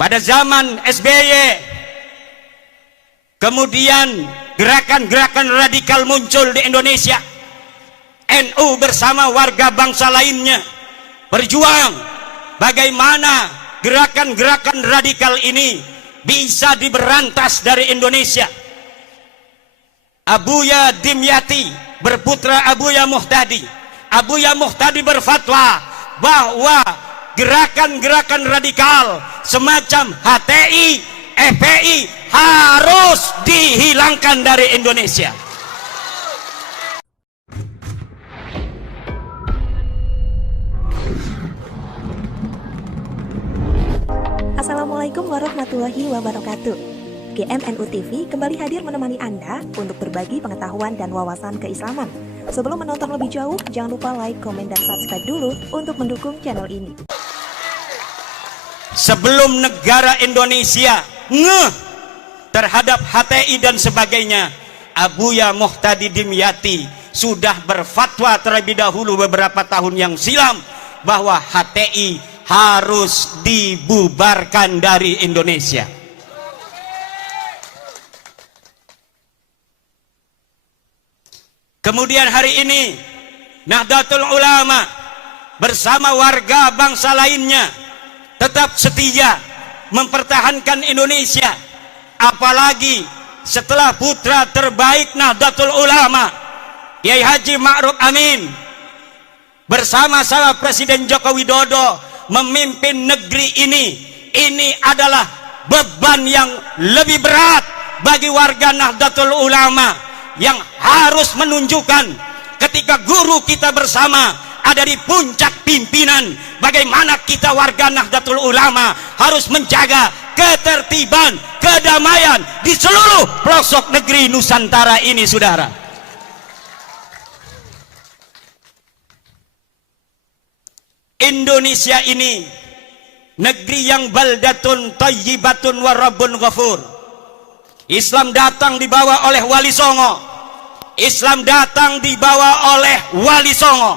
pada zaman SBY, kemudian gerakan-gerakan radikal muncul di Indonesia. NU bersama warga bangsa lainnya berjuang bagaimana gerakan-gerakan radikal ini bisa diberantas dari Indonesia. Abuya Dimyati berputra Abuya Muhtadi. Abuya Muhtadi berfatwa bahwa gerakan-gerakan radikal semacam HTI, FPI harus dihilangkan dari Indonesia. Assalamualaikum warahmatullahi wabarakatuh. GMNU TV kembali hadir menemani Anda untuk berbagi pengetahuan dan wawasan keislaman. Sebelum menonton lebih jauh, jangan lupa like, komen, dan subscribe dulu untuk mendukung channel ini. Sebelum negara Indonesia ngeh terhadap HTI dan sebagainya, Abuya Muhtadi Dimyati sudah berfatwa terlebih dahulu beberapa tahun yang silam bahwa HTI harus dibubarkan dari Indonesia. Kemudian hari ini Nahdlatul Ulama bersama warga bangsa lainnya tetap setia mempertahankan Indonesia, apalagi setelah putra terbaik Nahdlatul Ulama Kiai Haji Ma'ruf Amin bersama-sama Presiden Joko Widodo memimpin negeri ini adalah beban yang lebih berat bagi warga Nahdlatul Ulama yang harus menunjukkan ketika guru kita bersama ada di puncak pimpinan, bagaimana kita warga Nahdlatul Ulama harus menjaga ketertiban, kedamaian di seluruh pelosok negeri Nusantara ini, saudara. Indonesia ini negeri yang baldatun thayyibatun wa rabbun ghafur. Islam datang dibawa oleh Wali Songo. Islam datang dibawa oleh Wali Songo.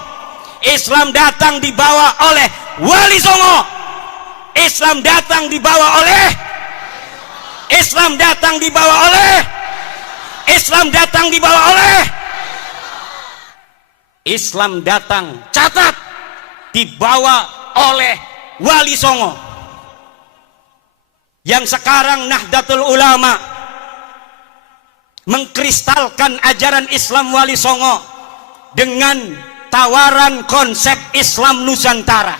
Islam datang dibawa oleh Wali Songo. Islam datang dibawa oleh Islam datang dibawa oleh Islam datang dibawa oleh Islam datang, catat, dibawa oleh Wali Songo. Yang sekarang Nahdlatul Ulama mengkristalkan ajaran Islam Wali Songo dengan tawaran konsep Islam Nusantara.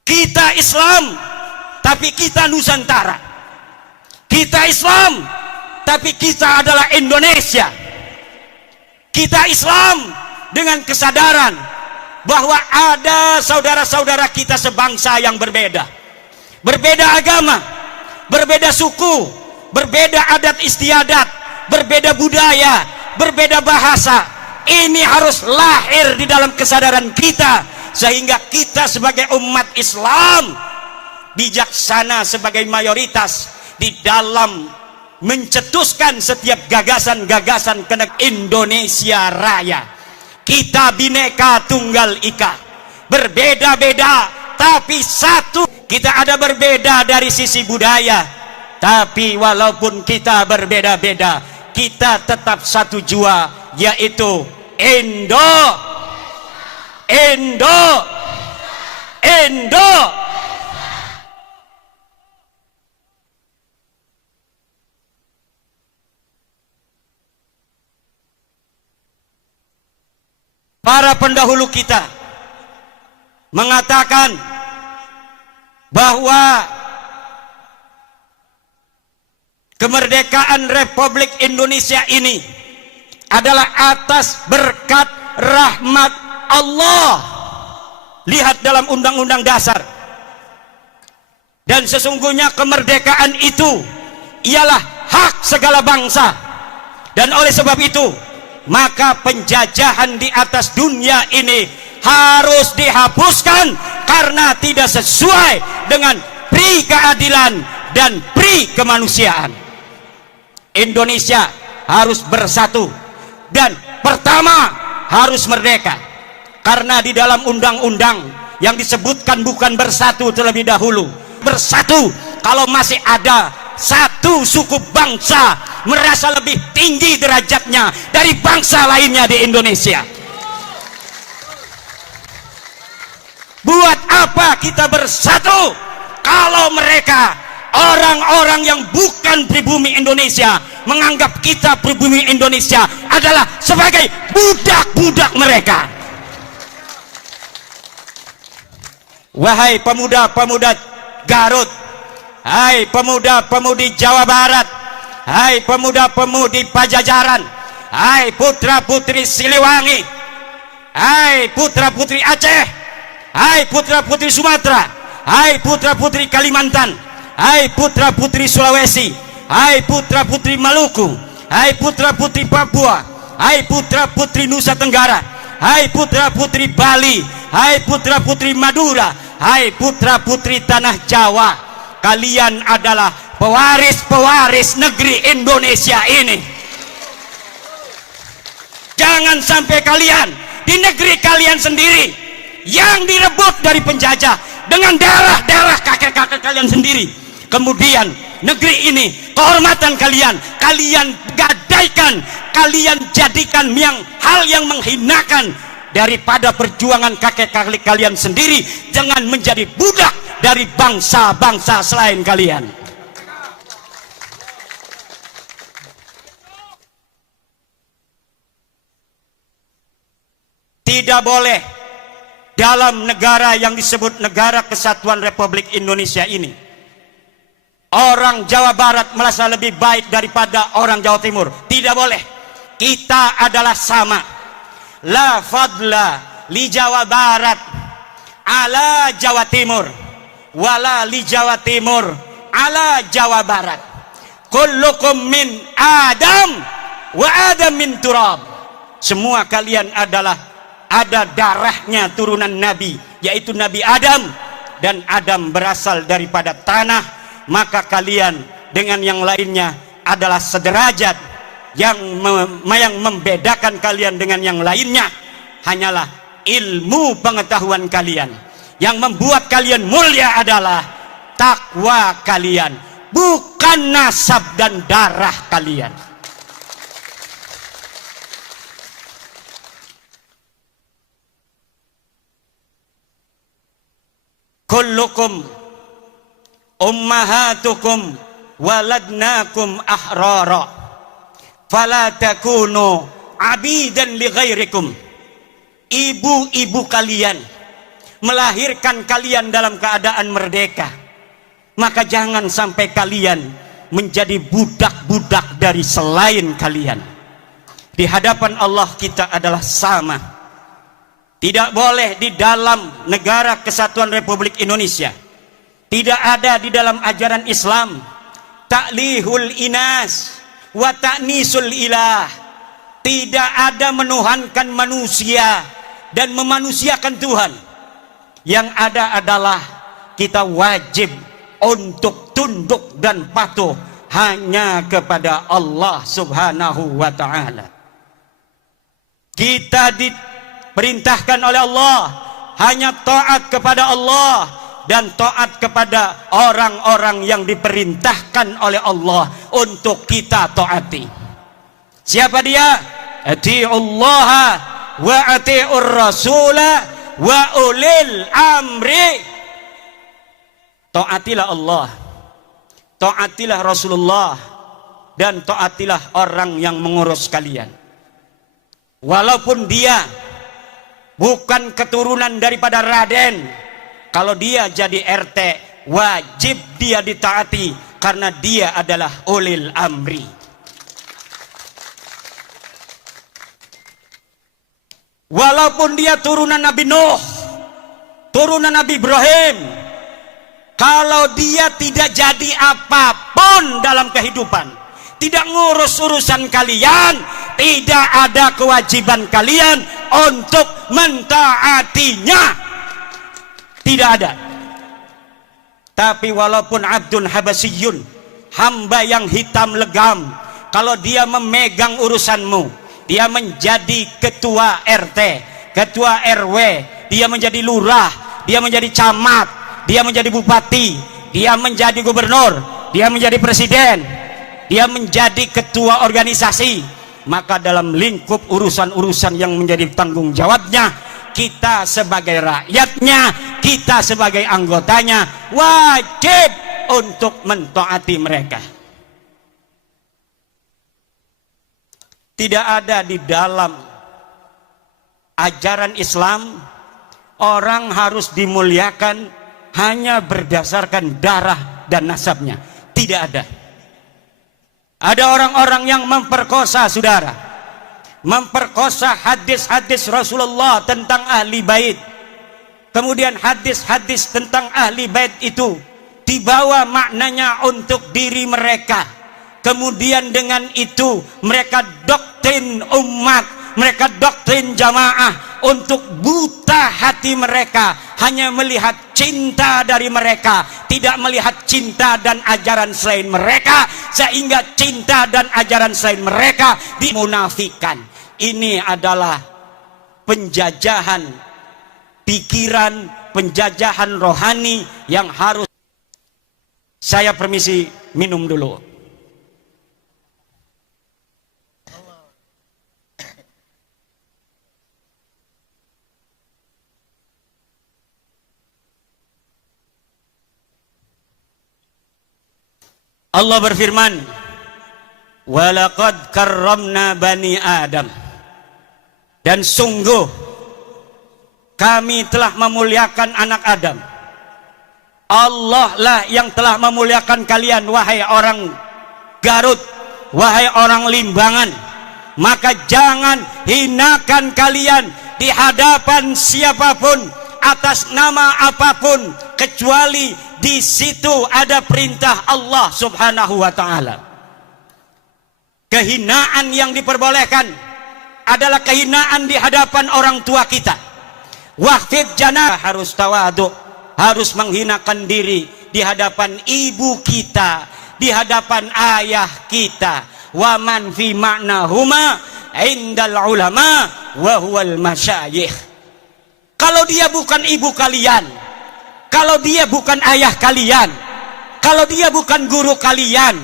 Kita Islam tapi kita Nusantara. Kita Islam tapi kita adalah Indonesia. Kita Islam dengan kesadaran bahwa ada saudara-saudara kita sebangsa yang berbeda agama, berbeda suku, berbeda adat istiadat, berbeda budaya, berbeda bahasa. Ini harus lahir di dalam kesadaran kita sehingga kita sebagai umat Islam bijaksana sebagai mayoritas di dalam mencetuskan setiap gagasan-gagasan kenek Indonesia Raya. Kita bineka tunggal ika, berbeda-beda tapi satu. Kita ada berbeda dari sisi budaya, tapi walaupun kita berbeda-beda, kita tetap satu jua, yaitu Indo. Para pendahulu kita mengatakan bahwa kemerdekaan Republik Indonesia ini adalah atas berkat rahmat Allah. Lihat dalam Undang-Undang Dasar. Dan sesungguhnya kemerdekaan itu ialah hak segala bangsa. Dan oleh sebab itu maka penjajahan di atas dunia ini harus dihapuskan karena tidak sesuai dengan pri keadilan dan pri kemanusiaan. Indonesia harus bersatu dan pertama harus merdeka, karena di dalam undang-undang yang disebutkan bukan bersatu terlebih dahulu, bersatu. Kalau masih ada satu suku bangsa merasa lebih tinggi derajatnya dari bangsa lainnya di Indonesia. Buat apa kita bersatu kalau mereka, orang-orang yang bukan pribumi Indonesia, menganggap kita pribumi Indonesia adalah sebagai budak-budak mereka. Wahai pemuda-pemuda Garut, hai pemuda-pemudi Jawa Barat, hai pemuda-pemudi Pajajaran, hai putra-putri Siliwangi, hai putra-putri Aceh, hai putra-putri Sumatera, hai putra-putri Kalimantan, hai putra-putri Sulawesi, hai putra-putri Maluku, hai putra-putri Papua, hai putra-putri Nusa Tenggara, hai putra-putri Bali, hai putra-putri Madura, hai putra-putri tanah Jawa. Kalian adalah pewaris-pewaris negeri Indonesia ini. Jangan sampai kalian di negeri kalian sendiri yang direbut dari penjajah dengan darah-darah kakek-kakek kalian sendiri, kemudian negeri ini, kehormatan kalian, kalian gadaikan, kalian jadikan hal yang menghinakan daripada perjuangan kakek-kakek kalian sendiri dengan menjadi budak dari bangsa-bangsa selain kalian. Tidak boleh dalam negara yang disebut Negara Kesatuan Republik Indonesia ini orang Jawa Barat merasa lebih baik daripada orang Jawa Timur. Tidak boleh. Kita adalah sama. La fadla li Jawa Barat ala Jawa Timur, wala li Jawa Timur ala Jawa Barat. Kullukum min Adam wa Adam min turab. Semua kalian ada darahnya turunan Nabi, yaitu Nabi Adam, dan Adam berasal daripada tanah. Maka kalian dengan yang lainnya adalah sederajat. Yang membedakan kalian dengan yang lainnya hanyalah ilmu pengetahuan kalian. Yang membuat kalian mulia adalah takwa kalian, bukan nasab dan darah kalian. Kullukum ummahatukum waladnakum ahrara fala takunu abidan li ghairikum. Ibu-ibu kalian melahirkan kalian dalam keadaan merdeka, maka jangan sampai kalian menjadi budak-budak dari selain kalian. Di hadapan Allah kita adalah sama. Tidak boleh di dalam Negara Kesatuan Republik Indonesia, tidak ada di dalam ajaran Islam ta'lihul inas wa ta'nisul ilah. Tidak ada menuhankan manusia dan memanusiakan Tuhan. Yang ada adalah kita wajib untuk tunduk dan patuh hanya kepada Allah Subhanahu wa ta'ala. Kita diperintahkan oleh Allah hanya taat kepada Allah dan taat kepada orang-orang yang diperintahkan oleh Allah untuk kita taati. Siapa dia? Atiullaha wa atiur rasula wa ulil amri. Taatilah Allah, taatilah Rasulullah, dan taatilah orang yang mengurus kalian. Walaupun dia bukan keturunan daripada Raden, kalau dia jadi RT, wajib dia ditaati karena dia adalah ulil amri. Walaupun dia turunan Nabi Nuh, turunan Nabi Ibrahim, kalau dia tidak jadi apapun dalam kehidupan, tidak ngurus urusan kalian, tidak ada kewajiban kalian untuk mentaatinya. Tidak ada. Tapi walaupun abdun habasiyun, hamba yang hitam legam, kalau dia memegang urusanmu, dia menjadi ketua RT, ketua RW, dia menjadi lurah, dia menjadi camat, dia menjadi bupati, dia menjadi gubernur, dia menjadi presiden, dia menjadi ketua organisasi, maka dalam lingkup urusan-urusan yang menjadi tanggung jawabnya, kita sebagai rakyatnya, kita sebagai anggotanya wajib untuk mentaati mereka. Tidak ada di dalam ajaran Islam orang harus dimuliakan hanya berdasarkan darah dan nasabnya. Tidak ada. Ada orang-orang yang memperkosa saudara, memperkosa hadis-hadis Rasulullah tentang ahli bait. Kemudian hadis-hadis tentang ahli bait itu dibawa maknanya untuk diri mereka. Kemudian dengan itu mereka doktrin umat, mereka doktrin jamaah untuk buta hati mereka, hanya melihat cinta dari mereka, tidak melihat cinta dan ajaran selain mereka, sehingga cinta dan ajaran selain mereka dimunafikan. Ini adalah penjajahan pikiran, penjajahan rohani yang harus. Saya permisi minum dulu. Allah berfirman, walaqad karramna bani Adam, dan sungguh kami telah memuliakan anak Adam. Allah lah yang telah memuliakan kalian, wahai orang Garut, wahai orang Limbangan. Maka jangan hinakan kalian di hadapan siapapun atas nama apapun, kecuali di situ ada perintah Allah Subhanahu wa taala. Kehinaan yang diperbolehkan adalah kehinaan di hadapan orang tua kita. Wahfid janah, harus tawadhu, harus menghinakan diri di hadapan ibu kita, di hadapan ayah kita. Wa man fi ma'nahuma indal ulama wa huwal masyayikh. Kalau dia bukan ibu kalian, kalau dia bukan ayah kalian, kalau dia bukan guru kalian,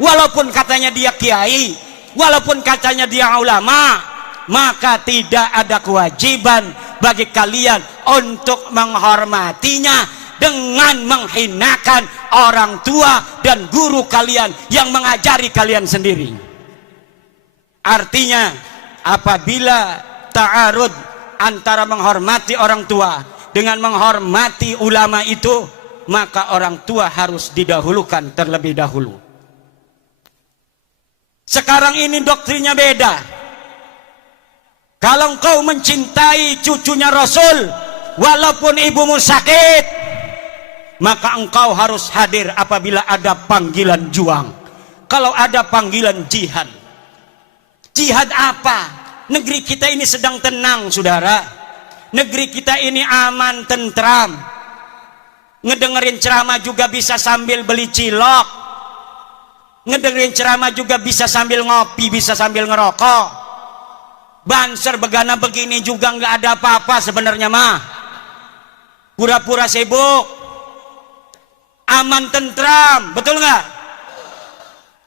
walaupun katanya dia kiai, walaupun katanya dia ulama, maka tidak ada kewajiban bagi kalian untuk menghormatinya dengan menghinakan orang tua dan guru kalian yang mengajari kalian sendiri. Artinya apabila ta'arud antara menghormati orang tua dengan menghormati ulama itu, maka orang tua harus didahulukan terlebih dahulu. Sekarang ini doktrinnya beda. Kalau engkau mencintai cucunya Rasul, walaupun ibumu sakit, maka engkau harus hadir apabila ada panggilan juang. Kalau ada panggilan jihad. Jihad apa? Negeri kita ini sedang tenang, saudara. Negeri kita ini aman, tentram. Ngedengerin ceramah juga bisa sambil beli cilok. Ngedengerin ceramah juga bisa sambil ngopi, bisa sambil ngerokok. Banser begana begini juga nggak ada apa-apa sebenarnya mah. Pura-pura sibuk. Aman, tentram, betul nggak?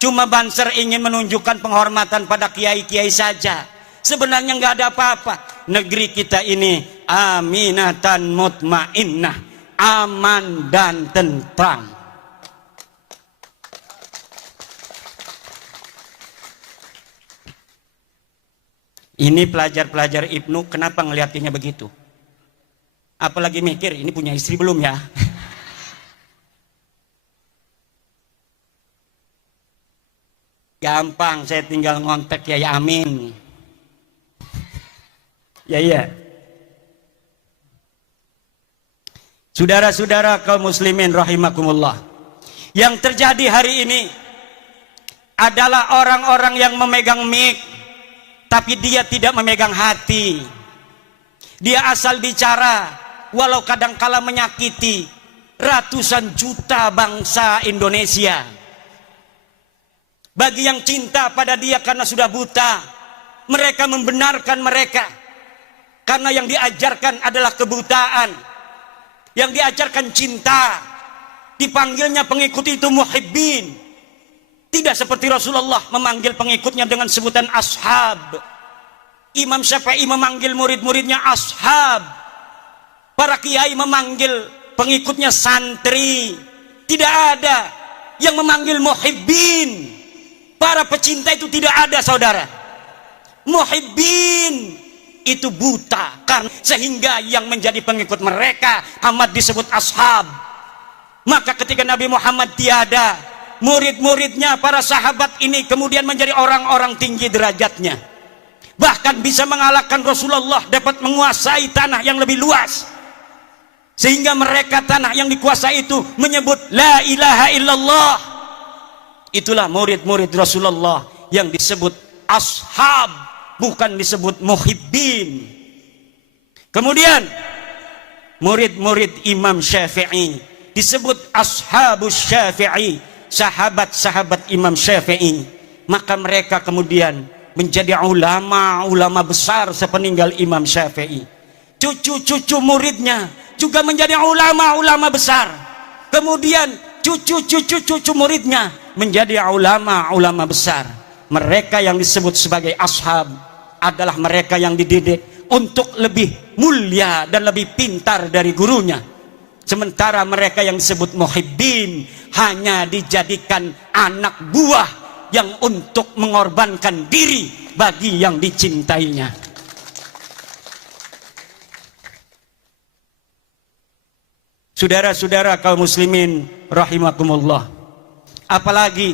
Cuma Banser ingin menunjukkan penghormatan pada kiai-kiai saja. Sebenarnya nggak ada apa-apa. Negeri kita ini aminatan mutmainnah, aman dan tentram. Ini pelajar-pelajar Ibnu kenapa ngeliatinnya begitu? Apalagi mikir ini punya istri belum ya? Gampang, saya tinggal ngontek ya Amin. Ya iya. Saudara-saudara kaum muslimin rahimakumullah. Yang terjadi hari ini adalah orang-orang yang memegang mic, tapi dia tidak memegang hati. Dia asal bicara, walau kadangkala menyakiti ratusan juta bangsa Indonesia. Bagi yang cinta pada dia karena sudah buta, mereka membenarkan mereka. Karena yang diajarkan adalah kebutaan. Yang diajarkan cinta. Dipanggilnya pengikut itu muhibbin. Tidak seperti Rasulullah memanggil pengikutnya dengan sebutan ashab. Imam Syafi'i memanggil murid-muridnya ashab. Para kiai memanggil pengikutnya santri. Tidak ada yang memanggil muhibbin. Para pecinta itu tidak ada, saudara. Muhibbin itu buta, karena sehingga yang menjadi pengikut mereka amat disebut ashab. Maka ketika Nabi Muhammad tiada, murid-muridnya, para sahabat ini kemudian menjadi orang-orang tinggi derajatnya. Bahkan bisa mengalahkan Rasulullah, dapat menguasai tanah yang lebih luas. Sehingga mereka tanah yang dikuasai itu menyebut la ilaha illallah. Itulah murid-murid Rasulullah yang disebut ashab, bukan disebut muhibbin. Kemudian murid-murid Imam Syafi'i disebut ashabus Syafi'i, sahabat-sahabat Imam Syafi'i. Maka mereka kemudian menjadi ulama-ulama besar sepeninggal Imam Syafi'i. Cucu-cucu muridnya juga menjadi ulama-ulama besar. Kemudian cucu-cucu muridnya menjadi ulama-ulama besar. Mereka yang disebut sebagai ashab adalah mereka yang dididik untuk lebih mulia dan lebih pintar dari gurunya. Sementara mereka yang disebut muhibbin hanya dijadikan anak buah yang untuk mengorbankan diri bagi yang dicintainya. Saudara-saudara kaum muslimin rahimakumullah, apalagi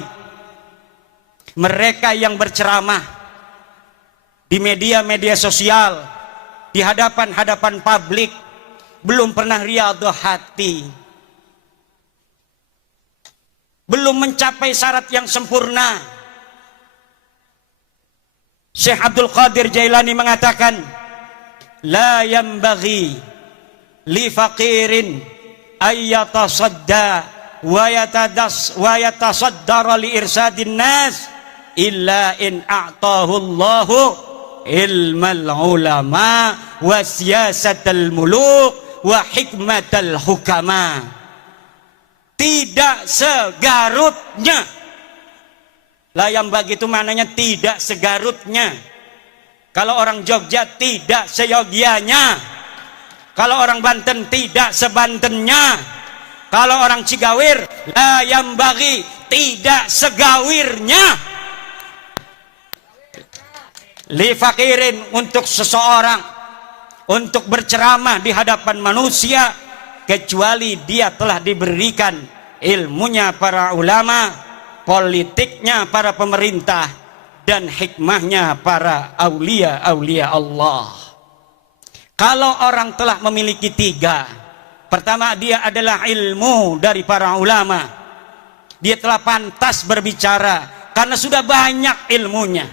mereka yang berceramah di media-media sosial, di hadapan publik, belum pernah riyadhah hati, belum mencapai syarat yang sempurna. Syekh Abdul Qadir Jailani mengatakan, la yambaghi li faqirin ayyatasadda wa yatasaddara li irsadin nas illa in a'tahu Allahu ilmal ulama wa siyasatal muluk wa hikmatal hukama. Tidak segarutnya. Layam bagi itu maknanya tidak segarutnya. Kalau orang Jogja tidak seyogianya. Kalau orang Banten tidak sebantennya. Kalau orang Cigawir layam bagi tidak segawirnya. Li fakirin, untuk seseorang untuk berceramah di hadapan manusia kecuali dia telah diberikan ilmunya para ulama, politiknya para pemerintah, dan hikmahnya para aulia-aulia Allah. Kalau orang telah memiliki tiga, pertama dia adalah ilmu dari para ulama, dia telah pantas berbicara karena sudah banyak ilmunya.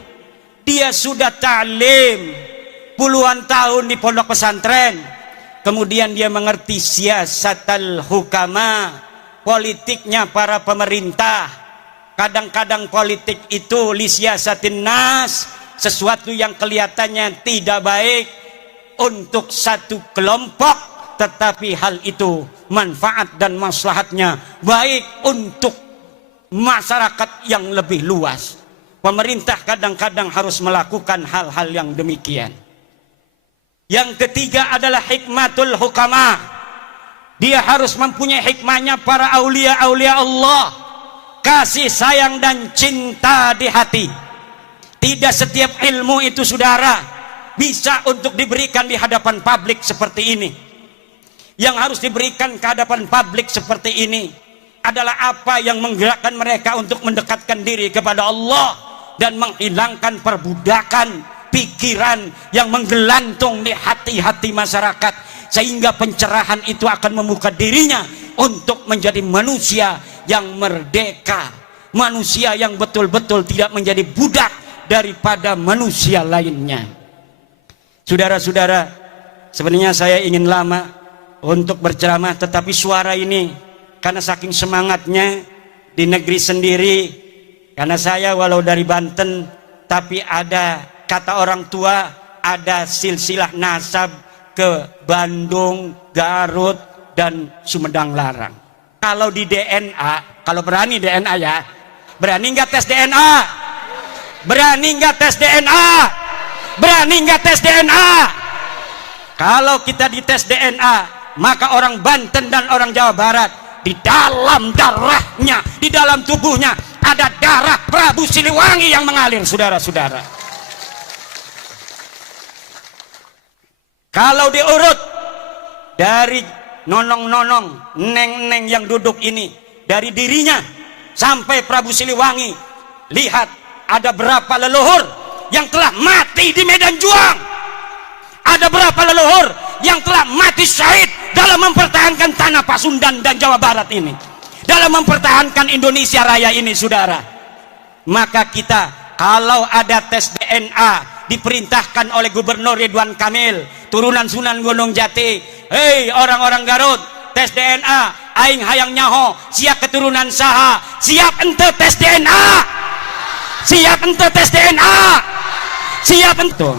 Dia sudah ta'lim puluhan tahun di pondok pesantren. Kemudian dia mengerti siyasatal hukama, politiknya para pemerintah. Kadang-kadang politik itu li siyasatin nas, sesuatu yang kelihatannya tidak baik untuk satu kelompok, tetapi hal itu manfaat dan maslahatnya baik untuk masyarakat yang lebih luas. Pemerintah kadang-kadang harus melakukan hal-hal yang demikian. Yang ketiga adalah hikmatul hukama. Dia harus mempunyai hikmahnya para aulia-aulia Allah, kasih sayang dan cinta di hati. Tidak setiap ilmu itu, saudara, bisa untuk diberikan di hadapan publik seperti ini. Yang harus diberikan ke hadapan publik seperti ini adalah apa yang menggerakkan mereka untuk mendekatkan diri kepada Allah dan menghilangkan perbudakan pikiran yang menggelantung di hati-hati masyarakat, sehingga pencerahan itu akan membuka dirinya untuk menjadi manusia yang merdeka, manusia yang betul-betul tidak menjadi budak daripada manusia lainnya. Saudara-saudara, sebenarnya saya ingin lama untuk berceramah, tetapi suara ini karena saking semangatnya di negeri sendiri, karena saya walau dari Banten, tapi ada kata orang tua, ada silsilah nasab ke Bandung, Garut, dan Sumedang Larang. Kalau di DNA, kalau berani DNA ya, berani nggak tes DNA? Berani nggak tes DNA? Berani nggak tes DNA? Kalau kita dites DNA, maka orang Banten dan orang Jawa Barat, di dalam darahnya, di dalam tubuhnya ada darah Prabu Siliwangi yang mengalir, saudara-saudara. Kalau diurut dari nonong-nonong, neng-neng yang duduk ini, dari dirinya sampai Prabu Siliwangi, lihat ada berapa leluhur yang telah mati di medan juang. Ada berapa leluhur yang telah mati syahid dalam mempertahankan tanah Pasundan dan Jawa Barat ini, dalam mempertahankan Indonesia Raya ini, saudara. Maka kita kalau ada tes DNA diperintahkan oleh Gubernur Ridwan Kamil, turunan Sunan Gunung Jati, hei orang-orang Garut, tes DNA, aing hayang nyaho, siap keturunan saha, siap ente tes DNA, siap ente tes DNA, siap ente.